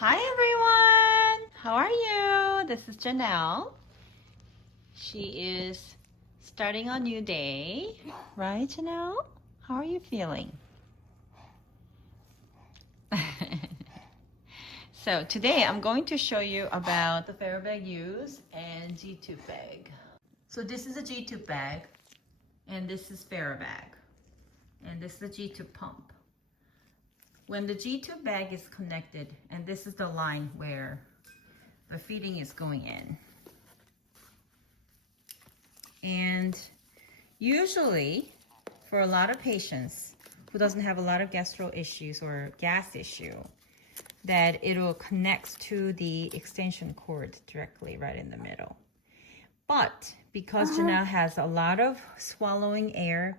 Hi everyone! How are you? This is Janelle. She is starting a new day. Right, Janelle? How are you feeling? So today I'm going to show you about the Farrell Bag use and G-tube bag. So this is a G-tube bag and this is Farrell Bag and this is the G-tube pump. When the G-tube bag is connected, and this is the line where the feeding is going in. And usually for a lot of patients who doesn't have a lot of gastro issues or gas issue, that it'll connect to the extension cord directly right in the middle. But because Janelle has a lot of swallowing air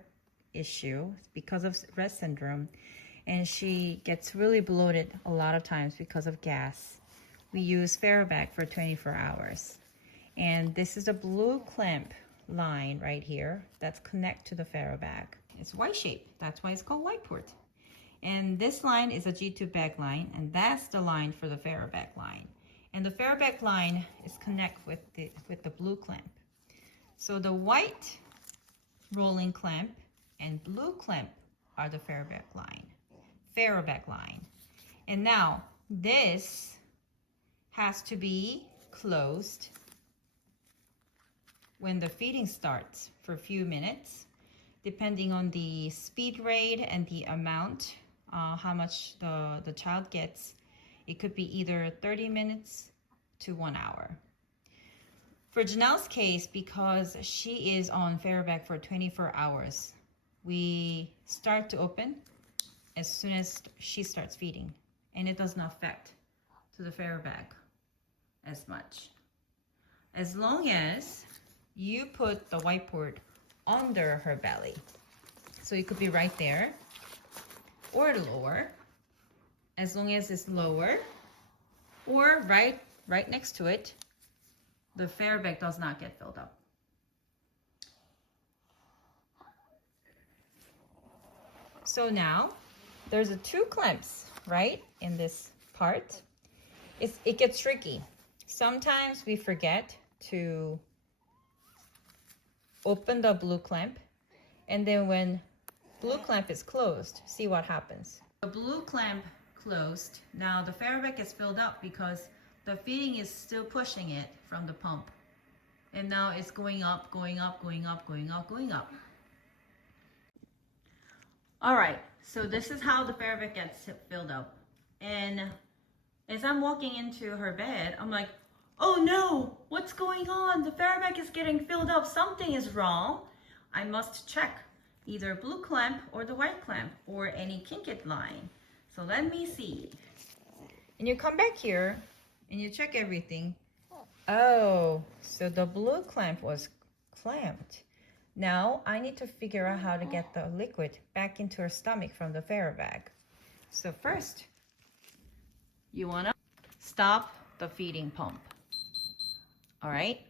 issue because of Rett syndrome, and she gets really bloated a lot of times because of gas, we use Farrell Bag for 24 hours. And this is a blue clamp line right here that's connect to the Farrell Bag. It's Y-shaped, that's why it's called white port. And this line is a G-tube bag line, and that's the line for the Farrell Bag line. And the Farrell Bag line is connect with the blue clamp. So the white rolling clamp and blue clamp are the Farrell Bag line. Farrell Bag line. And now this has to be closed when the feeding starts for a few minutes, depending on the speed rate and the amount, how much the child gets. It could be either 30 minutes to 1 hour. For Janelle's case, because she is on Farrell Bag for 24 hours, we start to open as soon as she starts feeding, and it does not affect to the Farrell Bag as much. As long as you put the white port under her belly. So it could be right there or lower, as long as it's lower, or right next to it, the Farrell Bag does not get filled up. So now there's two clamps right in this part. It gets tricky. Sometimes we forget to open the blue clamp, and then when blue clamp is closed, see what happens. The blue clamp closed, now the Farrell Bag is filled up because the feeding is still pushing it from the pump. And now it's going up, going up, going up, going up, going up. All right, so this is how the Farrell Bag gets filled up. And as I'm walking into her bed, I'm like, oh no, what's going on? The Farrell Bag is getting filled up. Something is wrong. I must check either blue clamp or the white clamp or any kinked line. So let me see. And you come back here and you check everything. Oh, so the blue clamp was clamped. Now I need to figure out how to get the liquid back into her stomach from the Farrell Bag. So first, you wanna stop the feeding pump. All right,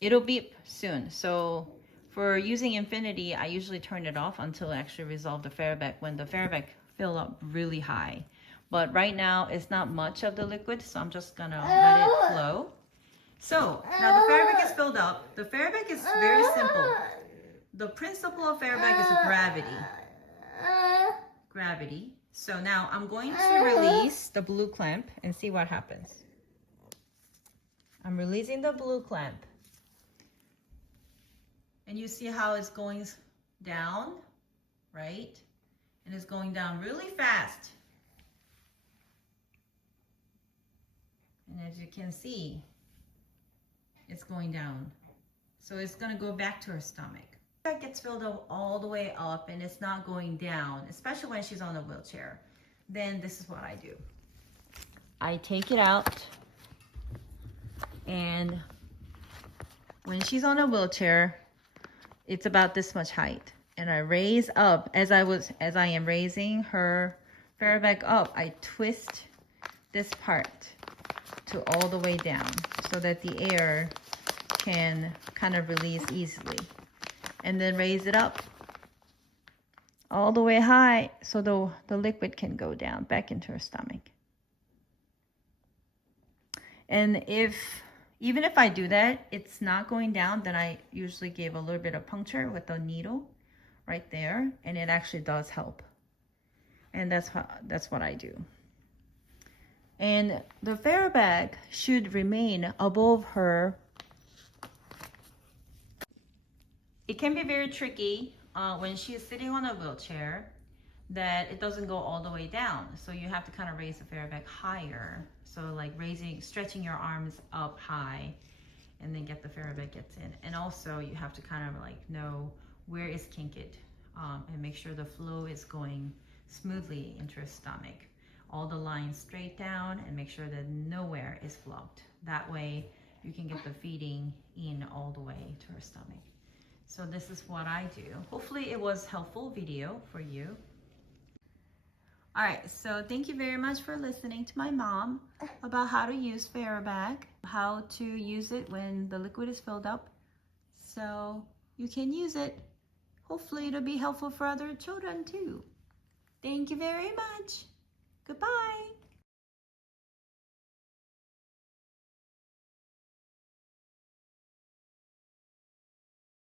it'll beep soon. So for using Infinity, I usually turn it off until I actually resolve the Farrell Bag when the Farrell Bag fill up really high. But right now it's not much of the liquid, so I'm just gonna let it flow. So now the Farrell Bag is filled up. The Farrell Bag is very simple. The principle of Farrell Bag is gravity. Gravity. So now I'm going to release the blue clamp and see what happens. I'm releasing the blue clamp. And you see how it's going down, right? And it's going down really fast. And as you can see, it's going down. So it's gonna go back to her stomach. That gets filled up all the way up and it's not going down, especially when she's on a wheelchair. Then this is what I do. I take it out, and when she's on a wheelchair, it's about this much height. And I raise up, as I am raising her Farrell Bag up, I twist this part to all the way down so that the air can kind of release easily. And then raise it up all the way high so the liquid can go down back into her stomach. And even if I do that, it's not going down, then I usually give a little bit of puncture with the needle right there, and it actually does help. And that's what I do. And the Farrell bag should remain above her. It can be very tricky when she's sitting on a wheelchair that it doesn't go all the way down. So you have to kind of raise the Farrell bag higher. So like stretching your arms up high, and then get the Farrell bag gets in. And also you have to kind of like know where is kinked, and make sure the flow is going smoothly into her stomach. All the lines straight down, and make sure that nowhere is blocked. That way you can get the feeding in all the way to her stomach. So this is what I do. Hopefully it was helpful video for you. All right, so thank you very much for listening to my mom about how to use Farrell bag, how to use it when the liquid is filled up, so you can use it. Hopefully it'll be helpful for other children too. Thank you very much. Goodbye.